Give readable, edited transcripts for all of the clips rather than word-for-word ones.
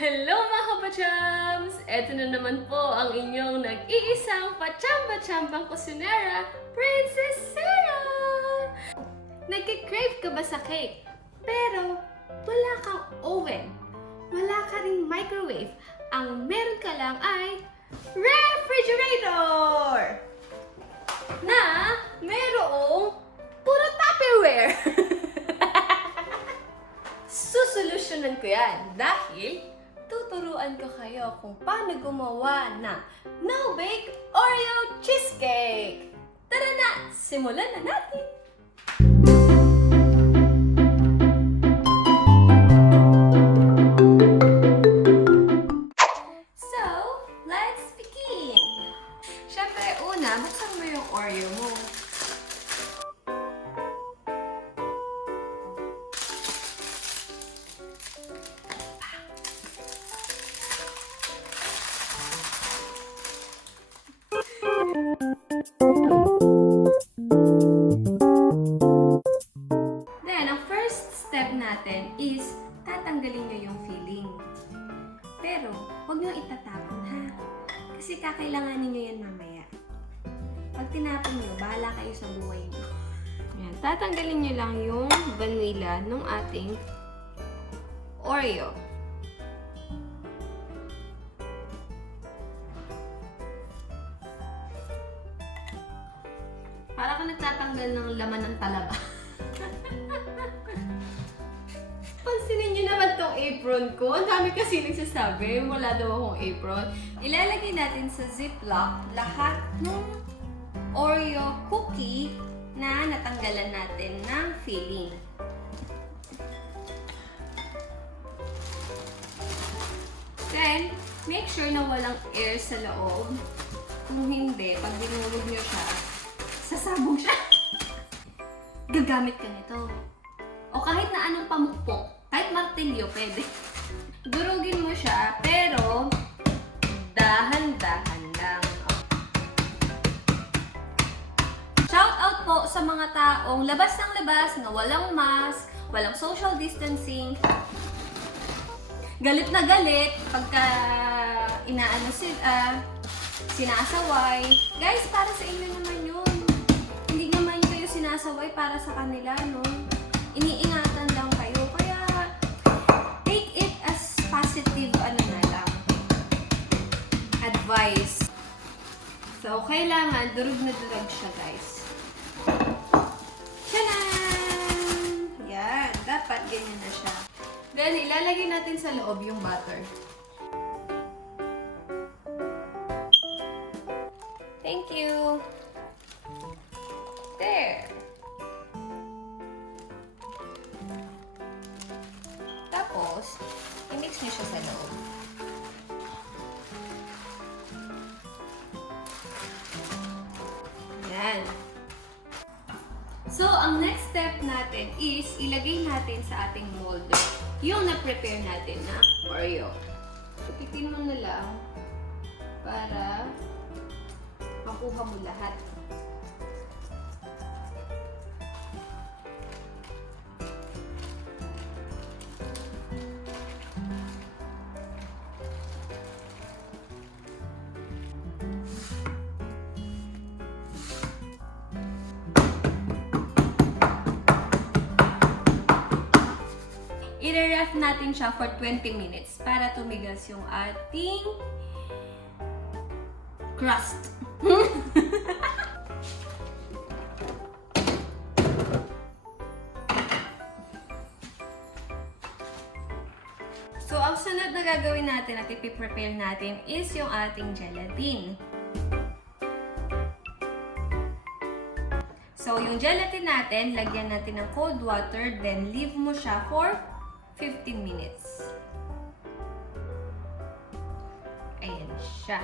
Hello mga kapachams! Eto na naman po ang inyong nag-iisang pachamba-chambang kusinera, Princess Sarah! Nagki-crave ka ba sa cake? Pero wala kang oven, wala ka ring microwave, ang meron ka lang ay refrigerator! Na merong puro Tupperware! Susolusyonan ko yan dahil tuturuan ko kayo kung paano gumawa ng NO Bake Oreo Cheesecake! Tara na! Simulan na natin! So, let's begin! Siyempre, una, buksan mo yung Oreo mo. Then, ang first step natin is tatanggalin nyo yung filling. Pero, huwag nyo itatapon ha. Kasi kakailanganin nyo yan mamaya. Pag tinapon nyo, bahala kayo sa buhay nyo. Yan, tatanggalin nyo lang yung vanilla ng ating Oreo. Para ka nagtatanggal ng laman ng talaba. Pansinin nyo naman tong apron ko. Ang dami kasi nagsasabi, wala daw akong apron. Ilalagay natin sa ziplock lahat ng Oreo cookie na natanggalan natin ng filling. Then, make sure na walang air sa loob. Kung hindi, pag dinulog nyo siya, sasabog siya. Gagamit ka nito. O kahit na anong pamukpok, kahit martilyo, pwede. Durugin mo siya, pero dahan-dahan lang. Shout out po sa mga taong labas ng labas na walang mask, walang social distancing. Galit na galit pagka sinasaway. Guys, para sa inyo naman yun. Hindi naman kayo sinasaway para sa kanila, no? Iniingatan lang kayo. Kaya, take it as positive, advice. So, kailangan durug na durug siya, guys. Tadaan! Yan. Dapat ganyan na siya. Then, ilalagay natin sa loob yung butter. Thank you! There! Tapos, i-mix nyo siya sa loob. Yan. So, ang next step natin is ilagay natin sa ating molder yung na-prepare natin na Oreo. So, pitin mo na lang para makuha mo lahat. I-ref natin siya for 20 minutes para tumigas yung ating crust. So, ang sunod na gagawin natin at ipiprepare natin is yung ating gelatin. So, yung gelatin natin, lagyan natin ng cold water, then leave mo siya for 15 minutes. Ayan siya.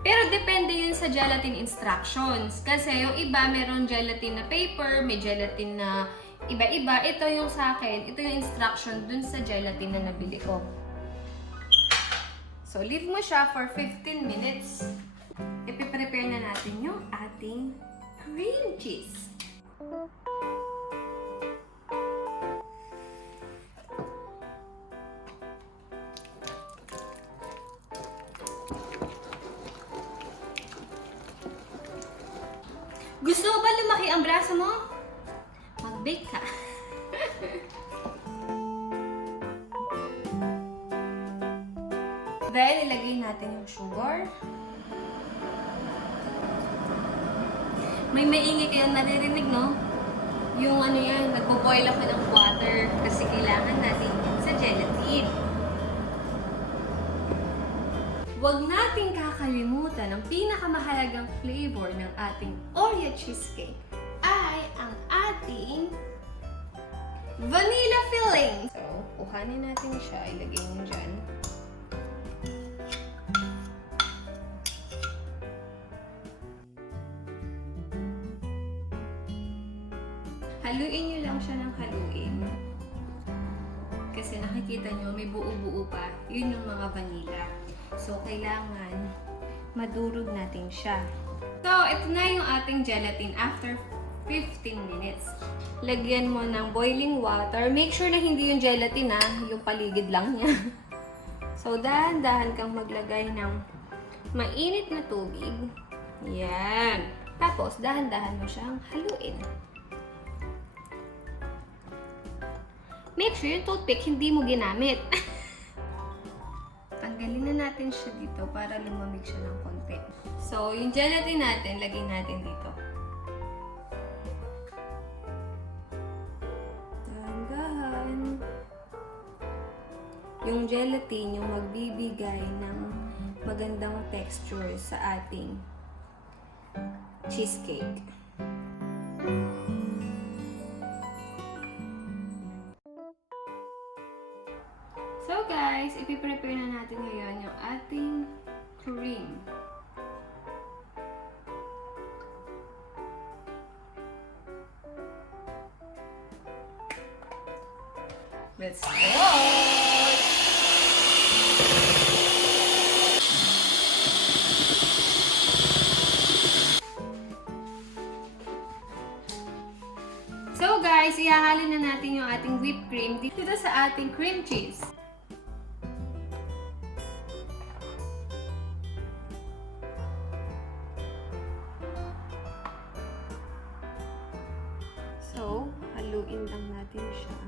Pero depende yun sa gelatin instructions. Kasi yung iba, meron gelatin na paper, may gelatin na iba-iba. Ito yung sa akin, ito yung instruction dun sa gelatin na nabili ko. So, leave mo siya for 15 minutes. Ipiprepare na natin yung ating cream cheese. ang braso mo? Mag-bake ka. Dahil ilagay natin yung sugar. May maingay kayong naririnig, no? Yung ano yan, nagbo-boil ako ng water kasi kailangan natin yan sa gelatin. Huwag nating kakalimutan ang pinakamahalagang flavor ng ating Oreo cheesecake ay ang ating vanilla filling. So, kuhanin natin siya, ilagay mo dyan. Haluin nyo lang siya ng haluin. Kasi nakikita nyo, may buo-buo pa. Yun yung mga vanilla. So, kailangan madurog natin siya. So, ito na yung ating gelatin after 15 minutes. Lagyan mo ng boiling water. Make sure na hindi yung gelatin yung paligid lang niya. So, dahan-dahan kang maglagay ng mainit na tubig. Yan. Tapos, dahan-dahan mo siyang haluin. Make sure yung toothpick hindi mo ginamit. Tanggalin na natin siya dito para lumamig siya ng konti. So, yung gelatin natin, lagay natin dito. Dahan-dahan. Yung gelatin, yung magbibigay ng magandang texture sa ating cheesecake. So guys, ipiprepare na natin ngayon yung ating cream. Let's go! So guys, ihahalin na natin yung ating whipped cream dito sa ating cream cheese. So, haluin lang natin siya.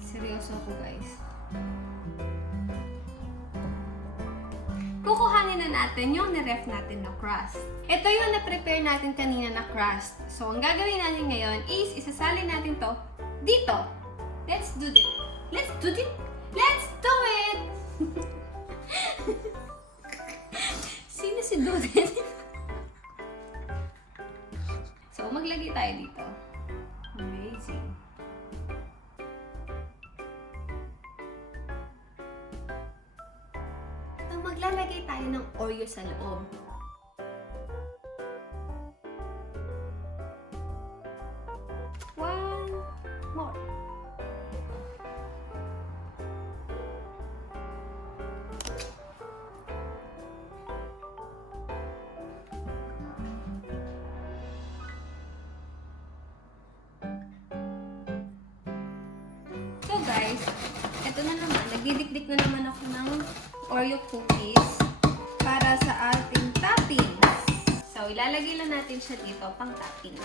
Seryoso ako, guys. Kukuhanin na natin yung niref natin na crust. Ito yung na-prepare natin kanina na crust. So, ang gagawin natin ngayon is isasalin natin to dito. Let's do it. Let's do it. Let's do it! Sino si Dudit? So, maglagay tayo dito. Amazing. Maglalagay tayo ng Oreo sa loob. One more. So guys, ito na naman. Nagdidikdik na naman ako ng Oreo cookies para sa ating toppings. So, ilalagay lang natin siya dito pang toppings.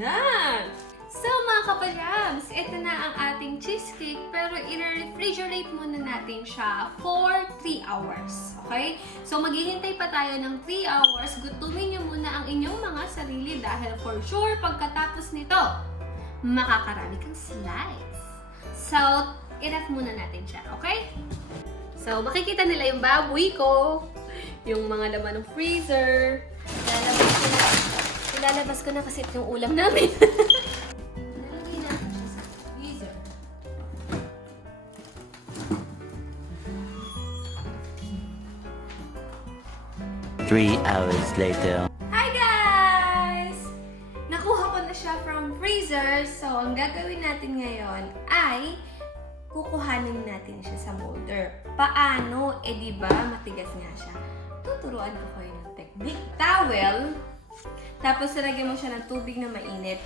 Yan! So, mga kapalabs, ito na ang ating cheesecake, pero i-refrigerate muna natin siya for 3 hours. Okay? So, maghihintay pa tayo ng 3 hours. Gutumin nyo muna ang inyong mga sarili dahil for sure, pagkatapos nito, makakarami kang slice. So, i-ref muna natin siya. Okay? So, makikita nila yung baboy ko, yung mga laman ng freezer. Ilalabas ko na kasi ito yung ulam namin. Nalagay natin siya sa freezer. 3 hours later. Hi guys! Nakuha ko na siya from freezer. So, ang gagawin natin ngayon ay kukuhanin natin siya sa molder. Paano? Eh, di ba matigas nga siya. Tuturuan ko kayo ng technique. Towel, tapos lagyan mo siya ng tubig na mainit.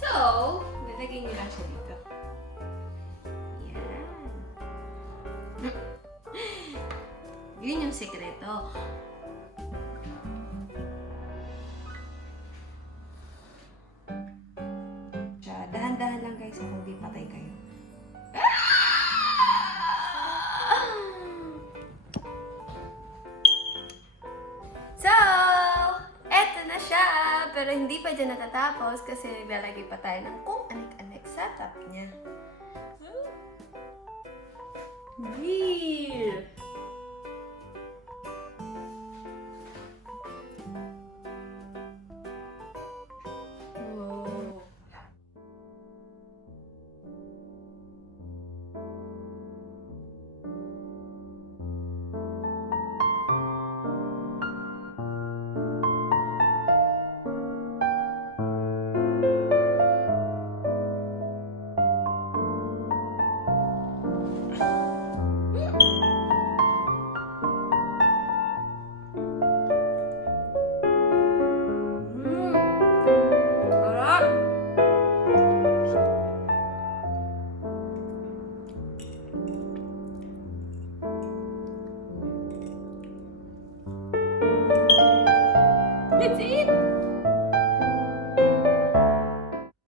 So, lalagay niyo lang siya dito. Yan. Yun yung sekreto. Dahan-dahan lang guys, kung di patay kayo. So, eto na siya. Pero hindi pa dyan natatapos kasi naglalagay pa tayo ng kung anik-anik sa top niya. Real! Wow! Let's eat!